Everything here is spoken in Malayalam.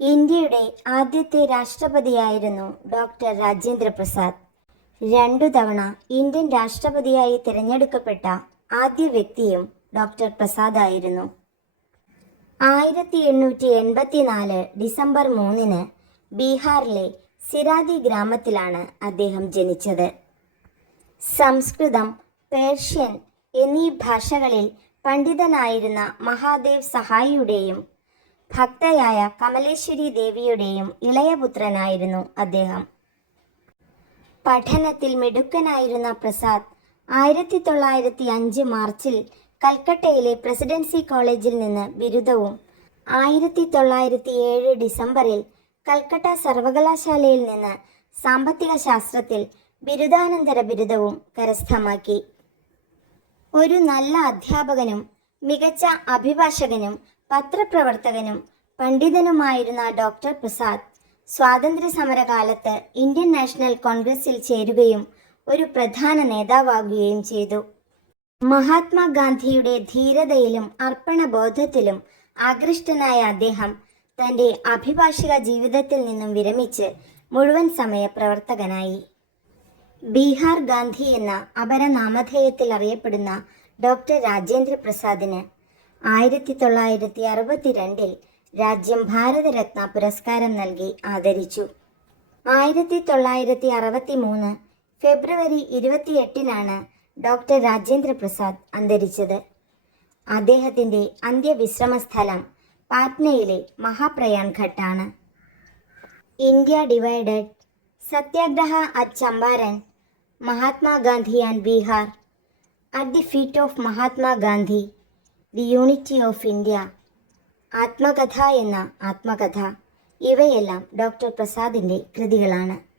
ഇന്ത്യയുടെ ആദ്യത്തെ രാഷ്ട്രപതിയായിരുന്നു ഡോക്ടർ രാജേന്ദ്ര പ്രസാദ്. രണ്ടു തവണ ഇന്ത്യൻ രാഷ്ട്രപതിയായി തിരഞ്ഞെടുക്കപ്പെട്ട ആദ്യ വ്യക്തിയും ഡോക്ടർ പ്രസാദ് ആയിരുന്നു ആയിരത്തി എണ്ണൂറ്റി എൺപത്തിനാല് ഡിസംബർ മൂന്നിന് ബീഹാറിലെ സിരാദി ഗ്രാമത്തിലാണ് അദ്ദേഹം ജനിച്ചത്. സംസ്കൃതം പേർഷ്യൻ എന്നീ ഭാഷകളിൽ പണ്ഡിതനായിരുന്ന മഹാദേവ് സഹായിയുടെയും ഭക്തയായ കമലേശ്വരി ദേവിയുടെയും ഇളയപുത്രനായിരുന്നു അദ്ദേഹം. പഠനത്തിൽ മിടുക്കനായിരുന്ന പ്രസാദ് ആയിരത്തി തൊള്ളായിരത്തി അഞ്ച് മാർച്ചിൽ കൽക്കട്ടയിലെ പ്രസിഡൻസി കോളേജിൽ നിന്ന് ബിരുദവും ആയിരത്തി തൊള്ളായിരത്തി ഏഴ് ഡിസംബറിൽ കൽക്കട്ട സർവകലാശാലയിൽ നിന്ന് സാമ്പത്തിക ശാസ്ത്രത്തിൽ ബിരുദാനന്തര ബിരുദവും കരസ്ഥമാക്കി. ഒരു നല്ല അധ്യാപകനും മികച്ച അഭിഭാഷകനും പത്രപ്രവർത്തകനും പണ്ഡിതനുമായിരുന്ന ഡോക്ടർ പ്രസാദ് സ്വാതന്ത്ര്യ സമരകാലത്ത് ഇന്ത്യൻ നാഷണൽ കോൺഗ്രസിൽ ചേരുകയും ഒരു പ്രധാന നേതാവാകുകയും ചെയ്തു. മഹാത്മാഗാന്ധിയുടെ ധീരതയിലും അർപ്പണബോധത്തിലും ആകൃഷ്ടനായ അദ്ദേഹം തന്റെ അഭിഭാഷിക ജീവിതത്തിൽ നിന്നും വിരമിച്ച് മുഴുവൻ സമയ പ്രവർത്തകനായി ബീഹാർ ഗാന്ധി എന്ന അപരനാമധേയത്തിൽ അറിയപ്പെടുന്ന ഡോക്ടർ രാജേന്ദ്ര പ്രസാദിന് ആയിരത്തി തൊള്ളായിരത്തി അറുപത്തിരണ്ടിൽ രാജ്യം ഭാരതരത്ന പുരസ്കാരം നൽകി ആദരിച്ചു. ആയിരത്തി തൊള്ളായിരത്തി അറുപത്തി മൂന്ന് ഫെബ്രുവരി ഇരുപത്തിയെട്ടിനാണ് ഡോക്ടർ രാജേന്ദ്ര പ്രസാദ് അന്തരിച്ചത്. അദ്ദേഹത്തിന്റെ അന്ത്യവിശ്രമ സ്ഥലം പാറ്റ്നയിലെ Mahaprayan ഘട്ടാണ്. India divided Satyagraha at Champaran Mahatma Gandhi and Bihar at the feet of Mahatma Gandhi the unity of India ആത്മകഥ എന്ന ആത്മകഥ. ഇവയെല്ലാം ഡോക്ടർ പ്രസാദിന്റെ കൃതികളാണ്.